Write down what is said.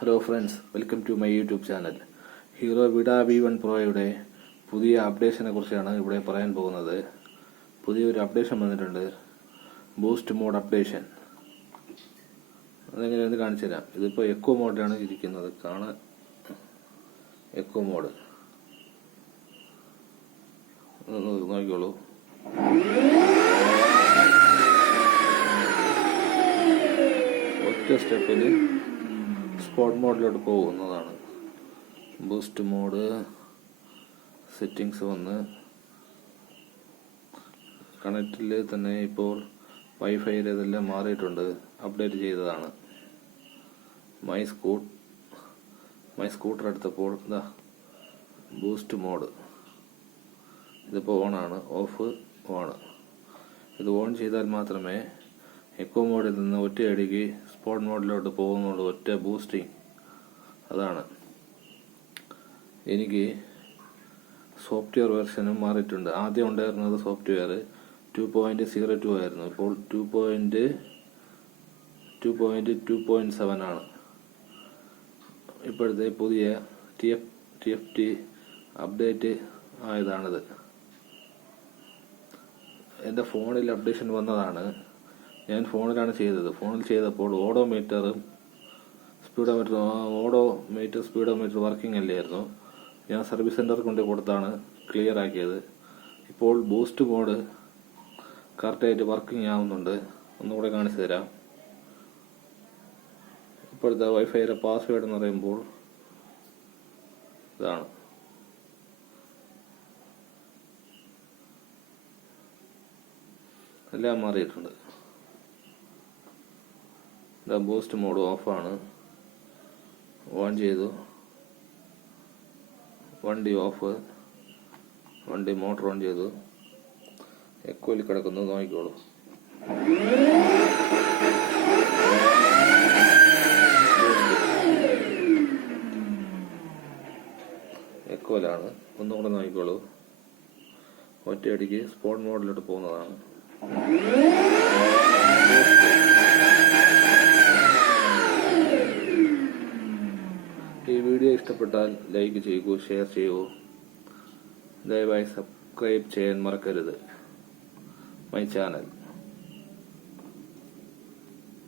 Hello friends, welcome to my YouTube channel. Hero Vida V1 പ്രോയുടെ പുതിയ അപ്ഡേഷനെ കുറിച്ചാണ് ഇവിടെ പറയാൻ പോകുന്നത്. പുതിയൊരു അപ്ഡേഷൻ വന്നിട്ടുണ്ട്, ബൂസ്റ്റ് മോഡ് അപ്ഡേഷൻ. അതെങ്ങനെയാണെന്ന് കാണിച്ചു തരാം. ഇതിപ്പോൾ എക്കോ മോഡിലാണ് ഇരിക്കുന്നത്. കാണാൻ എക്കോ മോഡ് നോക്കിക്കോളൂ. ഒറ്റ സ്റ്റെപ്പിൽ സ്പോർട്ട് മോഡിലോട്ട് പോകുന്നതാണ്. ബൂസ്റ്റ് മോഡ് സെറ്റിങ്സ് വന്ന് കണക്റ്റിൽ തന്നെ ഇപ്പോൾ വൈഫൈയിൽ ഇതെല്ലാം മാറിയിട്ടുണ്ട്, അപ്ഡേറ്റ് ചെയ്തതാണ്. മൈ സ്കൂട്ടർ എടുത്തപ്പോൾ ഇതാ ബൂസ്റ്റ് മോഡ് ഇതിപ്പോൾ ഓണാണ്, ഓഫ് ഓൺ. ഇത് ഓൺ ചെയ്താൽ മാത്രമേ എക്കോ മോഡിൽ നിന്ന് ഒറ്റയടിക്ക് സ്പോർട്ട് മോഡിലോട്ട് പോകുന്നുള്ളൂ. ഒറ്റ ബൂസ്റ്റിംഗ് അതാണ്. എനിക്ക് സോഫ്റ്റ്വെയർ വെർഷനും മാറിയിട്ടുണ്ട്. ആദ്യം ഉണ്ടായിരുന്നത് സോഫ്റ്റ്വെയർ 2.02 ആയിരുന്നു. ഇപ്പോൾ 2.2.7 ആണ്. ഇപ്പോഴത്തെ പുതിയ TFT അപ്ഡേറ്റ് ആയതാണിത്. എൻ്റെ ഫോണിൽ അപ്ഡേഷൻ വന്നതാണ്. ഞാൻ ഫോണിലാണ് ചെയ്തത്. ഫോണിൽ ചെയ്തപ്പോൾ ഓഡോമീറ്റർ സ്പീഡോമീറ്റർ വർക്കിംഗ് അല്ലായിരുന്നു. ഞാൻ സർവീസ് സെൻറ്ററിൽ കൊണ്ട് കൊടുത്താണ് ക്ലിയർ ആക്കിയത്. ഇപ്പോൾ ബൂസ്റ്റ് മോഡ് കറക്റ്റായിട്ട് വർക്കിംഗ് ആവുന്നുണ്ട്. ഒന്നുകൂടെ കാണിച്ചു തരാം. ഇപ്പോഴത്തെ വൈഫൈയുടെ പാസ്വേഡ് എന്ന് പറയുമ്പോൾ ഇതാണ്. എല്ലാം മാറിയിട്ടുണ്ട്. ബൂസ്റ്റ് മോഡ് ഓഫാണ്. ഓൺ ചെയ്തു, വണ്ടി ഓഫ്. വണ്ടി മോട്ടർ ഓൺ ചെയ്തു. എക്കോയിൽ കിടക്കുന്നു, നോക്കിക്കോളൂ. എക്കോയിലാണ്. ഒന്നുകൂടെ നോക്കിക്കോളൂ. ഒറ്റയടിക്ക് സ്പോർട്ട് മോഡിലോട്ട് പോകുന്നതാണ്. ഈ വീഡിയോ ഇഷ്ടപ്പെട്ടാൽ ലൈക്ക് ചെയ്യൂ, ഷെയർ ചെയ്യൂ. ദയവായി സബ്സ്ക്രൈബ് ചെയ്യാൻ മറക്കരുത് മൈ ചാനൽ.